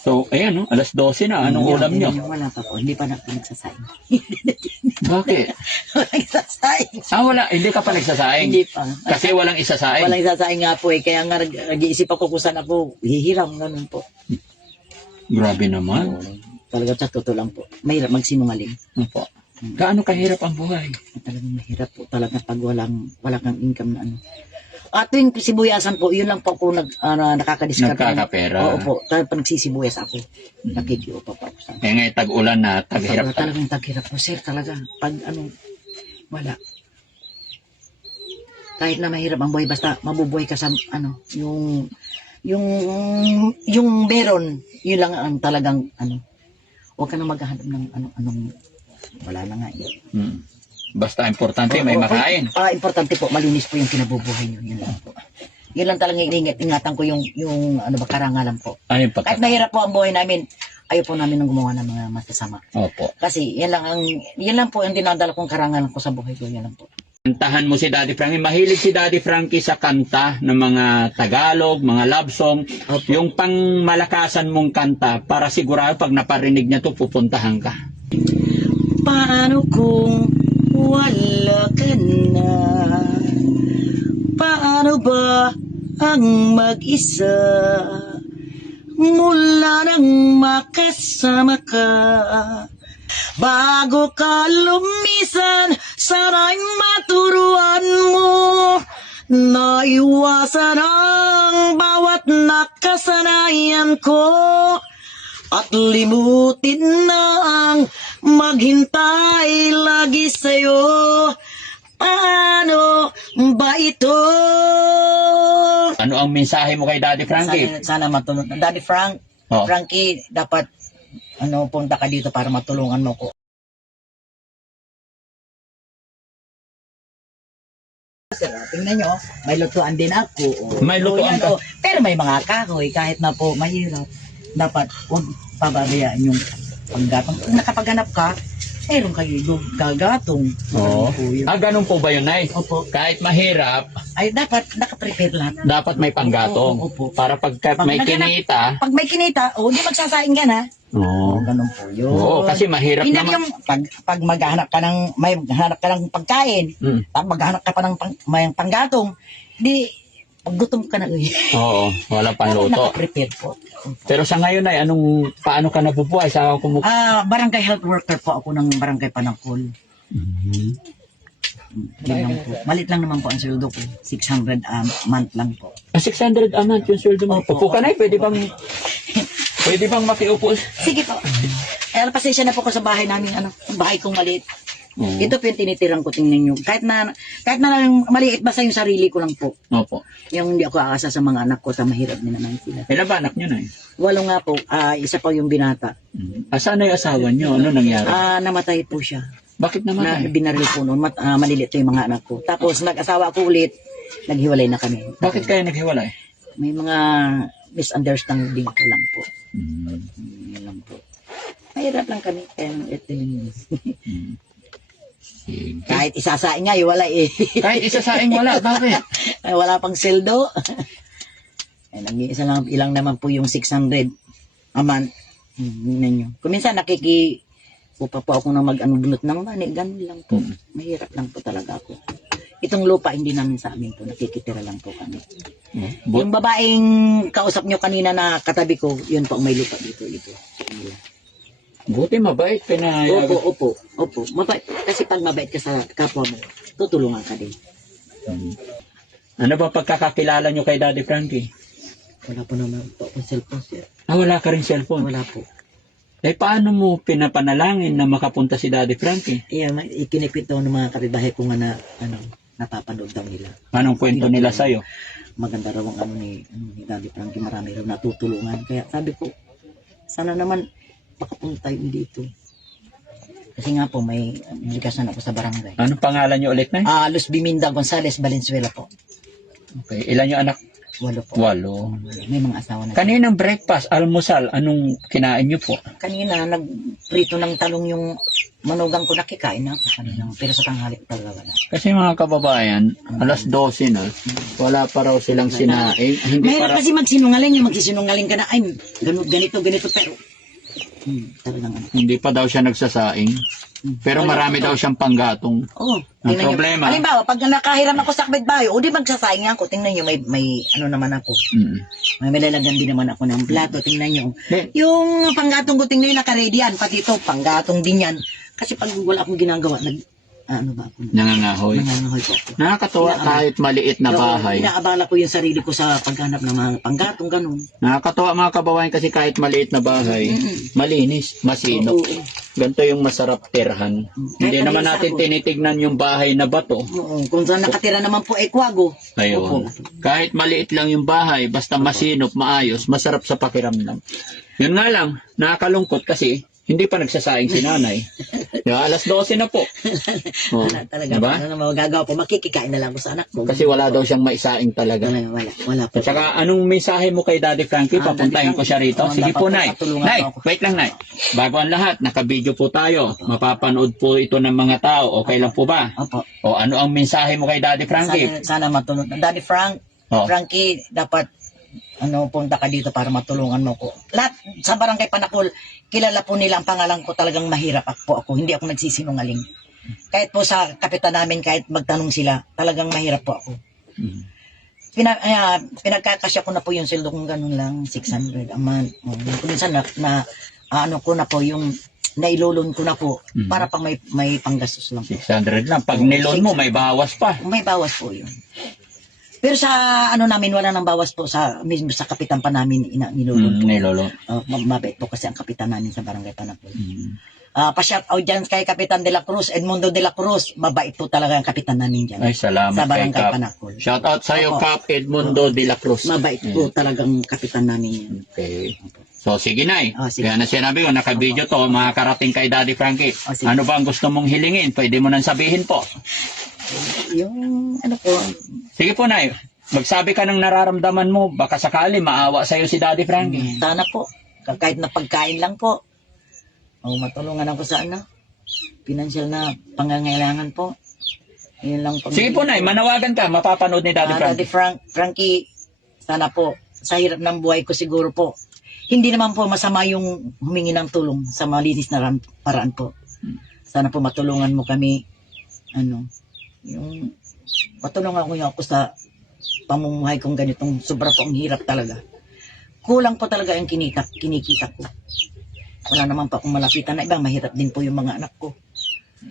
So, ayan, no? Alas 12 na. Anong ulam nyo? Wala pa po. Hindi pa na pinagsasaing. Bakit? Walang isasaing. Wala. Hindi ka pa nagsasaing. Hindi pa. Kasi walang isasaing. Walang isasaing nga po eh. Kaya nga nag-iisip ako kung saan ako hihiram. Ganun po. Grabe naman. Talaga sa totoo lang po. Mahirap magsinungaling. Opo. Gaano kahirap ang buhay? Talagang mahirap po. Talaga pag wala kang income na ano. At tuwing sibuyasan po, yun lang po ako nakakadiskarte. Nagkakapera. Oo po. Pag nagsisibuyas ako, nakikiyo pa po ako sa Ngayon, tag-ulan na, taghirap. talagang taghirap po, sir. Talaga. Pag wala. Kahit na mahirap ang buhay, basta mabubuhay ka sa, yung meron, yun lang ang talagang, huwag ka na maghahanap ng wala na nga yun. Basta importante, may makain. Importante po, malinis po yung kinabubuhay nyo. Yun lang po. Yun lang talagang ingatan ko yung karangalan po. Ano yung Kahit mahirap po ang buhay namin, ayaw po namin nang gumawa ng mga masasama. Opo. Kasi yan lang po yung dinadala kong karangalan ko sa buhay ko. Yan lang po. Kantahan mo si Daddy Frankie. Mahilig si Daddy Frankie sa kanta ng mga Tagalog, mga love song. Opo. Yung pangmalakasan mong kanta para sigurado pag naparinig niya to pupuntahan ka. Paano kung wala ka na? Paano ba ang mag-isa? Mula nang makasama ka, bago ka lumisan, sana'y maturuan mo na iwasan ang bawat nakasanayan ko at limutin na ang maghintay lagi sa'yo. Paano ba ito? Ano ang mensahe mo kay Daddy Frankie? Sana matulungan. Daddy Frankie, dapat punta ka dito para matulungan mo ko. Sir, tingnan nyo, may lutuan din ako. May lutuan ka? Pero may mga kahoy, kahit na po mahirap. Dapat huwag pababayaan yung panggatong. Kung nakapaghanap ka, meron kayo gagatong. Oo. Ganun po ba yun, Nay? Opo. Kahit mahirap, Ay, dapat nakaprepare lahat. dapat may panggatong. Opo. Para pag may kinita. Pag may kinita, hindi magsasaing ka na. Oo. Ganun po yun. Oo, kasi mahirap Hindi naman. yung pag maghahanap ka ng, may hanap ka ng pagkain, pag maghahanap ka pa ng may panggatong, di, pag gutom ka na, Oo, wala pang luto. nakaprepare po. Pero sa ngayon ay paano ka nabubuhay sa Barangay health worker po ako ng barangay Panangkol. Yun lang po. Malit lang naman po ang sweldo ko. 600 a month lang po. 600 a month yung sweldo mo. Opo. Upo ka na, pwede bang makiupo? Sige po. Pasensya na po ko sa bahay namin, bahay kong maliit. Ito po yung tinitirang ko, tingnan nyo. Kahit na maliit, basta yung sarili ko lang po. Opo. Yung hindi ako aasa sa mga anak ko, sa mahirap din naman sila. Ilan ba anak nyo na eh? 8 nga po, isa pa yung binata. Saan na yung asawa nyo? Ano nangyari? Namatay po siya. Bakit Na naman? binaril po noon, maliliit yung mga anak ko. Tapos nag-asawa ako ulit, naghiwalay na kami. Bakit kayo naghiwalay? May mga misunderstanding ko lang po. Yun lang po. Mahirap lang kami, kaya ito yun. Kahit isasaing nga, wala eh. Kahit isa saing wala, bakit? Wala pang seldo. Nag-iisa lang, ilang naman po yung 600 a month. Ninyo. Kung minsan upa po ako na mag-bunot ng mani, ganun lang po. Mahirap lang po talaga ako. Itong lupa, hindi namin sa amin po. Nakikitira lang po kami. Yung babaeng kausap nyo kanina na katabi ko, yun po, may lupa dito. Buti mabait ka na. Opo. Mabait. Kasi pag mabait ka sa kapwa mo, tutulungan ka din. Ano ba pagkakakilala nyo kay Daddy Frankie? Wala po naman po akong cellphone, sir. Wala ka rin cellphone? Wala po. Paano mo pinapanalangin na makapunta si Daddy Frankie? Ikinikwento ng mga kapitbahay ko nga na, napapanood daw nila. Anong kwento nila sa'yo? Maganda raw ang ni Daddy Frankie, marami raw natutulungan. Kaya sabi ko, sana naman makapunta tayo dito. Kasi nga po, may obligasyon ako sa barangay. Anong pangalan nyo ulit na? Luz Biminda Gonzales Valenzuela po. Okay. Ilan yung anak? 8 po. 8. May mga asawa na. Kaninang breakfast, almusal, anong kinain nyo po? Kanina, nagprito ng talong yung manugang ko nakikain na ako kanina. Pero sa tanghali talaga wala. Kasi mga kababayan, alas 12 na, wala pa raw silang sinaing. Hindi Mahirap para, kasi magsinungaling yung magsisinungaling ka na, ay, ganito, pero, talagang ano. hindi pa daw siya nagsasaing. Pero marami daw siyang panggatong. Oo. Ang tingnan nyo. problema- Halimbawa, pag nakahiram ako sa kapitbahay, o di magsasayang ako, tingnan nyo, may ano naman ako. Mm. May lalagyan din naman ako ng plato, tingnan nyo. Eh. Yung panggatong ko, tingnan nyo, nakaready yan. Pati ito, panggatong din yan. Kasi pag wala akong ginagawa, ano ba ako? Nangangahoy. Nangangahoy po ako. Nakakatuwa kahit maliit na bahay. Inaabala ko yung sarili ko sa paghanap ng mga panggatong, ganun. Nakakatuwa mga kababayan kasi kahit maliit na bahay, malinis, masinop. Oo. Ganito yung masarap tirhan. Hindi Kahit naman malinis natin ako. tinitignan yung bahay na bato. Oo. Kung saan nakatira naman po, kwago. Ayun. Kahit maliit lang yung bahay, basta masinop, maayos, masarap sa pakiramdam. Yun nga lang, nakakalungkot kasi hindi pa nagsasaing si nanay. Diba? Alas 12 na po. Oh, Wala talaga. diba? Ano naman magagawa po, makikikain na lang ko sa anak ko. Kasi wala daw siyang maisaing talaga. Wala po. At saka, anong mensahe mo kay Daddy Frankie? Papuntahin ko siya rito. Sige po, Nay. Nay, wait lang, Nay. Bago ang lahat, nakabidyo po tayo. Mapapanood po ito ng mga tao. Okay lang po ba? Opo. O ano ang mensahe mo kay Daddy Frankie? Sana matulungan. Daddy Oh. Frankie, dapat punta ka dito para matulungan mo ko. Lahat sa barangay Panakol, kilala po nila ang pangalan ko, talagang mahirap ako. Hindi ako nagsisinungaling. Kahit po sa kapitan namin, kahit magtanong sila, talagang mahirap po ako. Mhm. Pinagkakasya ko na po yung sweldo kong ganun lang, 600 a month. Minsan ano ko na po yung nailulon ko na po para pang may panggastos lang po. 600 lang. Pag nilon mo, may bawas pa. May bawas po yun. Pero sa ano namin, wala nang bawas po sa mismo sa kapitan pa namin nilulon po. Nilolon. Mabait po kasi ang kapitan namin sa barangay Panakol. Pa-shout out dyan kay Kapitan de la Cruz, Edmundo de la Cruz. Mabait po talaga ang kapitan namin dyan. Ay, salamat Sa kay barangay Cap. Panakol. Shout out sa iyo, Opo. Cap Edmundo de la Cruz. Mabait po talagang kapitan namin yan. Okay. So, sige, Nay. Sige. Kaya na sinabi ko, naka-video to, makakarating kay Daddy Frankie. Sige. Ano ba ang gusto mong hilingin? Pwede mo nang sabihin po. Yung ano po, Sige po, Nay. Magsabi ka ng nararamdaman mo, baka sakali maawa sa'yo si Daddy Frankie. sana po, kahit na pagkain lang po, matulungan ako sa financial na pangangailangan po. Yun lang po. Sige po, Nay. Manawagan ka. Mapapanood ni Daddy Daddy Frankie. Frankie, sana po, sa hirap ng buhay ko siguro po, hindi naman po masama yung humingi ng tulong sa malinis na paraan po. Sana po matulungan mo kami, yung matulungan ko ako sa pamumuhay kong ganitong sobra po ang hirap talaga. Kulang po talaga yung kinikita ko. Wala naman pa akong malapitan na iba, mahirap din po yung mga anak ko.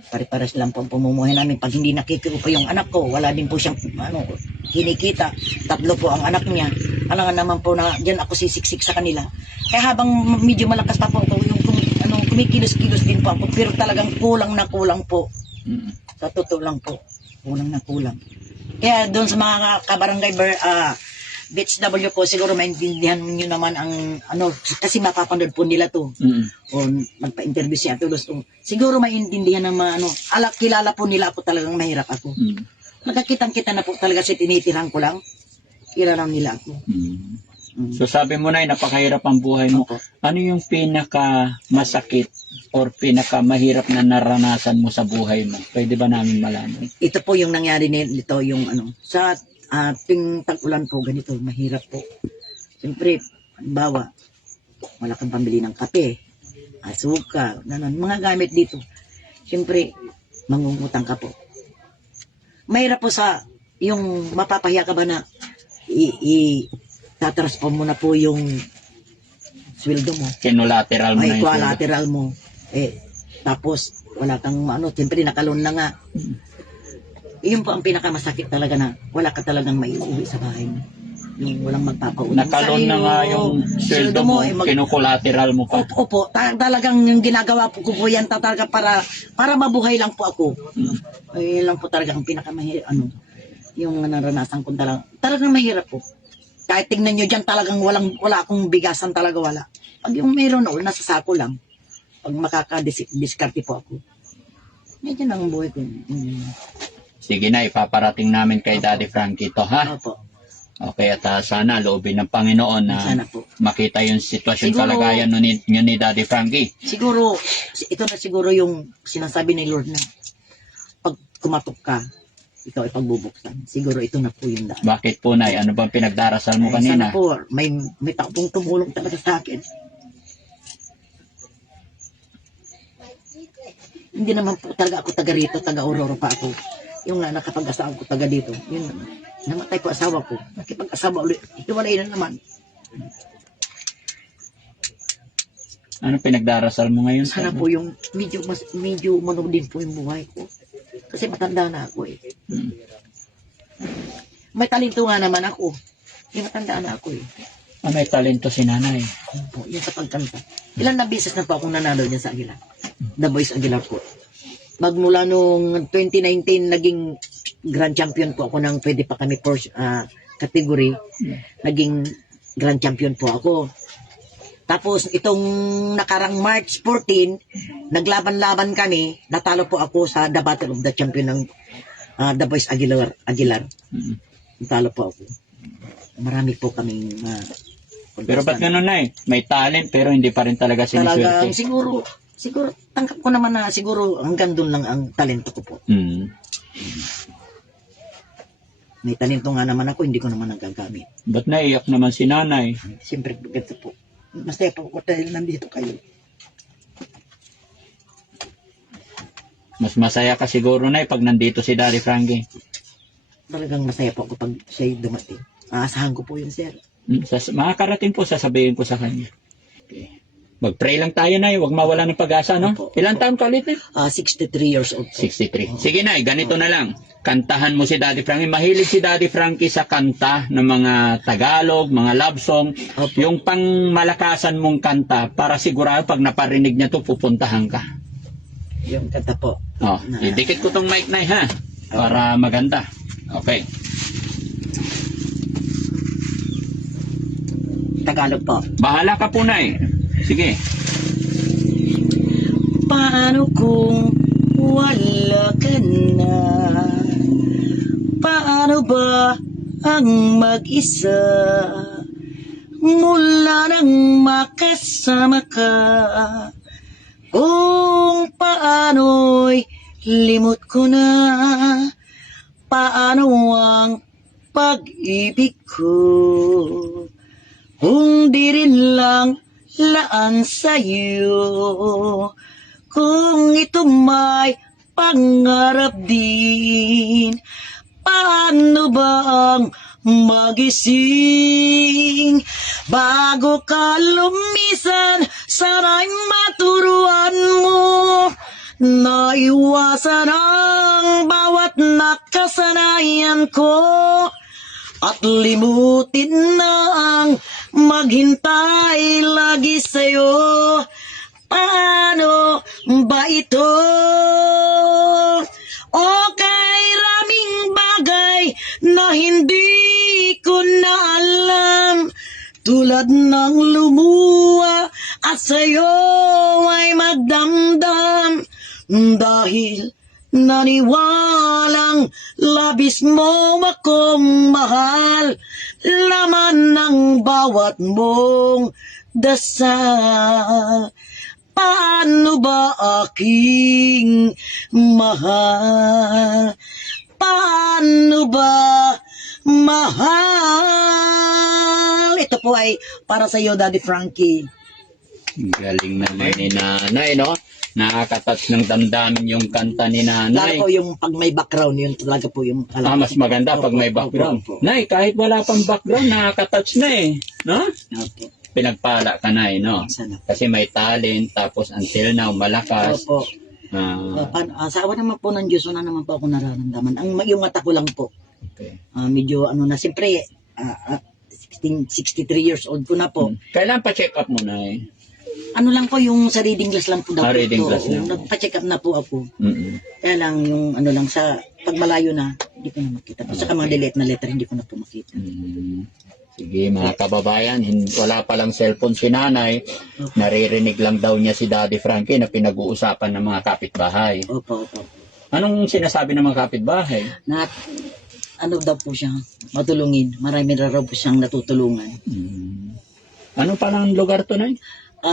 Pare-pares lang po ang pamumuhay namin. Pag hindi nakikiupa yung anak ko, wala din po siyang kinikita. 3 po ang anak niya. Alangan naman po na diyan ako sisiksik sa kanila. Kaya habang medyo malakas pa po ako, yung kumikilos-kilos din po ako, pero talagang kulang na kulang po. Sa totoo lang po, kulang na kulang. Kaya doon sa mga kabarangay Beach W po, siguro maintindihan nyo naman ang kasi mapapanood po nila to. O magpa-interview si Ate Luz. Siguro maintindihan ng mga kilala po nila ako, talagang mahirap ako. Nagkakitang-kita na po talaga si tinitiran ko lang. Kilala nila ako. So sabi mo, Nay, napakahirap ang buhay mo. Opo. Ano yung pinaka masakit or pinaka mahirap na naranasan mo sa buhay mo? Pwede ba namin malaman? Ito po yung nangyari nito, yung sa ating tag-ulan po, ganito, mahirap po. Siyempre, halimbawa, wala kang pambili ng kape, asuka, mga gamit dito. Siyempre, mangungutang ka po. Mahirap po yung mapapahiya ka ba na tatransform mo na po yung sweldo mo. Kinolateral mo na yung Equilateral mo. Tapos, wala kang siyempre nakalon na nga. Yun po ang pinakamasakit talaga na wala ka talagang maiuwi sa bahay mo. Yung walang magpapautang nakalon na nga yung sweldo mo, kinukolateral mo pa. Opo, talagang yung ginagawa po ko po yan talaga para mabuhay lang po ako. Yun lang po talaga ang pinakamahirap, yung naranasan ko talagang mahirap po. Kahit tignan nyo dyan, talagang wala akong bigasan talaga, wala. Pag yung meron nasa sako lang. Pag makakadiskarte po ako. Medyo lang ang buhay ko. Sige na, ipaparating namin kay Daddy Frankie to, ha? Opo. Okay, at sana loobin ng Panginoon na Sana po. makita yung sitwasyon Siguro- kalagayan nyo ni Daddy Frankie. Siguro, ito na siguro yung sinasabi ni Lord na pag kumatok ka, ikaw ay pagbubuksan. Siguro ito na po yung daan. Bakit po, Nay? Ano bang pinagdarasal mo Sana kanina? po, may tao pong tumulong talaga sa akin. Hindi naman po talaga ako taga rito, taga Aurora pa ako. Yung nga nakapag-asawa ko taga dito, yun namatay po asawa ko. Nakipag-asawa ulit, hiwalay na naman. Ano pinagdarasal mo ngayon? Sana po yung medyo umano din po yung buhay ko. Kasi matanda na ako eh. Hmm. May talento nga naman ako. Yung matanda na ako eh. Ah, may talento si Nanay. Yun po, yung sa pagkanta. Ilan na beses na po akong nanalo dyan sa Aguilar. The Voice Aguilar po. Magmula nung 2019, naging grand champion po ako ng pwede pa kami first category. Naging grand champion po ako. Tapos itong nakarang March 14, naglaban-laban kami. Natalo po ako sa The Battle of the Champion ng The Voice Aguilar. Hmm. Natalo po ako. Marami po kaming Pero ba't ganun, Nay? May talent pero hindi pa rin talaga talagang siniswerte. siguro tangkap ko naman na siguro hanggang doon lang ang talento ko po. Hmm. May talento nga naman ako, hindi ko naman nagagamit. Ba't naiyak naman si Nanay? Siyempre, ganito po. Masaya po ako dahil nandito kayo. Mas masaya ka siguro, Nay, pag nandito si Daddy Frankie. Talagang masaya po ako pag siya'y dumating. Aasahan ko po yun, sir. Makakarating po, sasabihin ko sa kanya. Okay. Mag-pray lang tayo, Nay. Huwag mawala ng pag-asa, no? Opo. Ilan taon ka ulit, eh? 63 years old po. 63. Sige, Nay, ganito na lang. Kantahan mo si Daddy Frankie. Mahilig si Daddy Frankie sa kanta ng mga Tagalog, mga love song. Opo. Yung pangmalakasan mong kanta para sigurado pag naparinig niya to pupuntahan ka. Yung kanta po. Oh, idikit ko tong mic, Nay, ha? Para maganda. Okay. Tagalog po. Bahala ka po, Nay. Sige. Paano kung wala ka na? Paano ba ang mag-isa? Mula nang makasama ka, kung paano'y limot ko na, paano ang pag-ibig ko, kung di rin lang laan sa'yo, kung ito may pangarap din, paano ba ang magising? Bago ka lumisan, sana'y maturuan mo na iwasan ang bawat nakasanayan ko at limutin na ang maghintay lagi sa'yo. Paano ba ito? Okay, raming bagay na hindi ko na alam, tulad ng lumuwa at sa'yo ay magdamdam, dahil naniwalang labis mo akong mahal, laman ng bawat mong dasal. Paano ba aking mahal? Paano ba mahal? Ito po ay para sa iyo, Daddy Frankie. Galing naman ni Nanay, no? Nakakatouch ng damdamin yung kanta ni Lalo Nanay. po yung pag may background, yun talaga po yung... Mas maganda pag may Opo, background. opo, opo. Nay, kahit wala pang background, nakakatouch na eh. No? Opo, Pinagpala ka, Nay, no? sana. Kasi may talent, tapos until now, malakas. Opo. Ah, Sa awa naman po ng Diyos, wala naman po ako nararamdaman. Yung mata ko lang po, okay. medyo ano na, siyempre, 63 years old ko na po. Kailan pa check up mo, Nay? Ano lang po, yung sa reading glass lang po daw. Reading po. glass lang. Nagpa-check up na po ako. Mm-mm. Kaya lang, yung ano lang, sa pag malayo na, hindi ko na makita. Saka mga delete na letter, hindi ko na po makita. Sige, mga kababayan, wala palang cellphone si Nanay. Naririnig lang daw niya si Daddy Frankie na pinag-uusapan ng mga kapitbahay. Opo, opo. Anong sinasabi ng mga kapitbahay? Na, ano daw po siya, matulungin. Marami na raw po siyang natutulungan. Ano pa lang lugar to, Nay?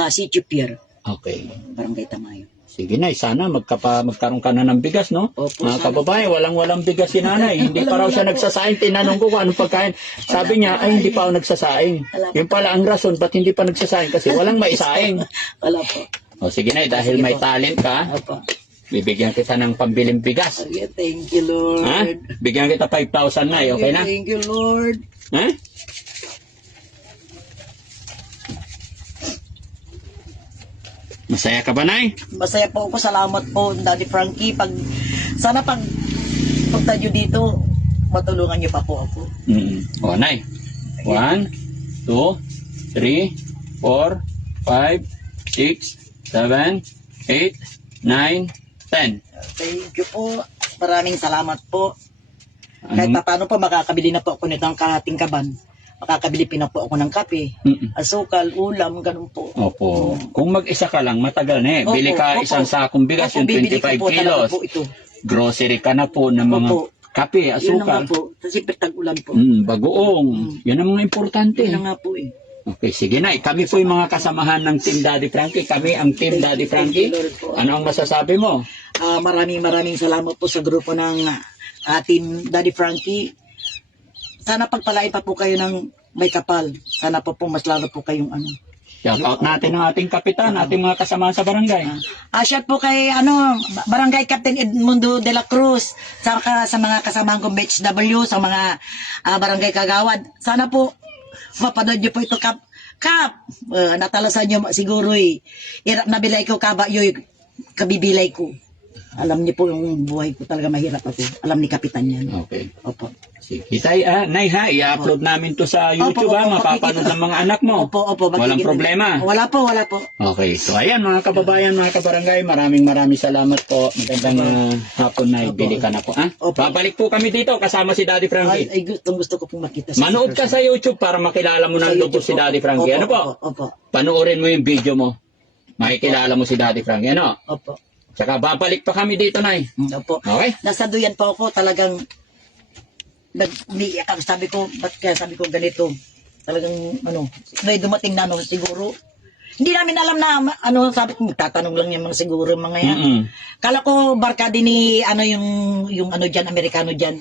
Si Chupier, Okay. Barangay Tamayo. Sige, Nay, sana magkaroon ka na ng bigas, no? Opo, Mga sana. kababayan, walang bigas si Nanay. Hindi pa raw siya nagsasaing. Tinanong ko kung anong pagkain. Sabi niya, ay, hindi pa ako nagsasaing. Yun pala ang rason, ba't hindi pa nagsasaing? Kasi walang maisaing. Wala po. O sige, Nay, dahil Sige may po. talent ka, Opo. bibigyan kita ng pambiling bigas. Okay, thank you, Lord. Ha? Bigyan kita 5,000, Nay. Okay na? Thank you, Lord. Ha? Masaya ka ba, Nay? Masaya po ako. Salamat po, Daddy Frankie. Sana pag punta nyo dito, matulungan nyo pa po ako. O, Nay. 1, 2, 3, 4, 5, 6, 7, 8, 9, 10. Thank you po. Maraming salamat po. Kahit Ano? pa paano po, makakabili na po ako nitong kahating kaban. Makakabili pa na po ako ng kape, asukal, ulam, ganun po. Opo. Kung mag-isa ka lang, matagal na eh. Opo, Bili ka opo. isang sakong bigas, Opo, yung bibili ko 25 po talaga kilos. po ito. Grocery ka na po ng mga Opo. kape, Yun na nga asukal. po. Kasi tag-ulan po. Bagoong. Yan ang mga importante. Yun na nga po eh. Okay, sige na. Kami po yung mga kasamahan ng Team Daddy Frankie. Kami ang Team Daddy Frankie. Ano ang masasabi mo? Maraming salamat po sa grupo ng Team Daddy Frankie. Sana pagpalain pa po kayo ng may kapal. Sana po mas lalo po kayong ano. Shout out natin ang ating kapitan, ating mga kasamahan sa barangay. Shout po kay Barangay Captain Edmundo de la Cruz, sa mga kasamahan kong BHW, sa mga barangay kagawad. Sana po mapanood niyo po ito, Kap. Natalasan niyo siguro hirap na bilay ko, kabayoy, kabibilay ko. Alam niyo po yung buhay ko talaga mahirap ako. Alam ni Kapitan yan. Okay. Opo. Sige. Itay, Nay ha, i-upload namin to sa YouTube Opo, mapapanood ng mga anak mo. Opo. Walang problema. Wala po. Okay, so ayan mga kababayan, mga kabarangay, maraming salamat po. Magandang hapon na bili ka na po. Opo. Babalik po kami dito kasama si Daddy Frankie. Ay, gusto ko pong makita. Manood ka sa YouTube para makilala mo ng lubos si Daddy Frankie. Ano po? Opo. Panoorin mo yung video mo. Makikilala mo si Daddy Frankie. Ano? Opo. Tsaka babalik pa kami dito, Nay. Opo. Okay? Nasa duyan po ako talagang umiiyak ako. Sabi ko, ba't kaya sabi ko ganito? Talagang may dumating na siguro. Hindi namin alam na sabi ko, magtatanong lang yung mga siguro mga yan. Kala ko barka din ni yung dyan, Amerikano dyan.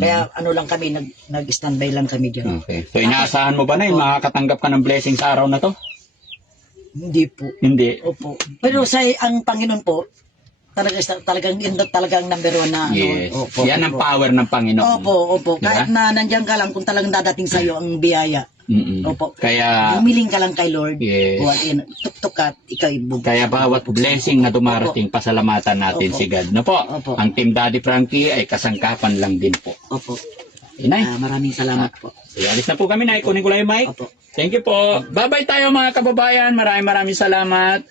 Kaya lang kami, nag-standby lang kami dyan. Okay. So inaasahan mo ba na makakatanggap ka ng blessing sa araw na to? Hindi po. Hindi. Opo. Pero ang Panginoon po, talagang number one na Yes. Opo, Yan ang opo. power ng Panginoon. Opo. Diba? Kahit na nandiyan ka lang, kung talagang dadating sa iyo ang biyaya. Opo. Kaya Humiling ka lang kay Lord. Yes. Tuktok ka, ikaw ibug. Kaya bawat blessing na dumarating, pasalamatan natin Opo. si God. No po? Opo. Ang Team Daddy Frankie ay kasangkapan lang din po. Opo. Inay. Maraming salamat po. So, alis na po kami, Nay. Kunin ko lang yung mic. Opo. Thank you po. Bye-bye tayo mga kababayan. Maraming salamat.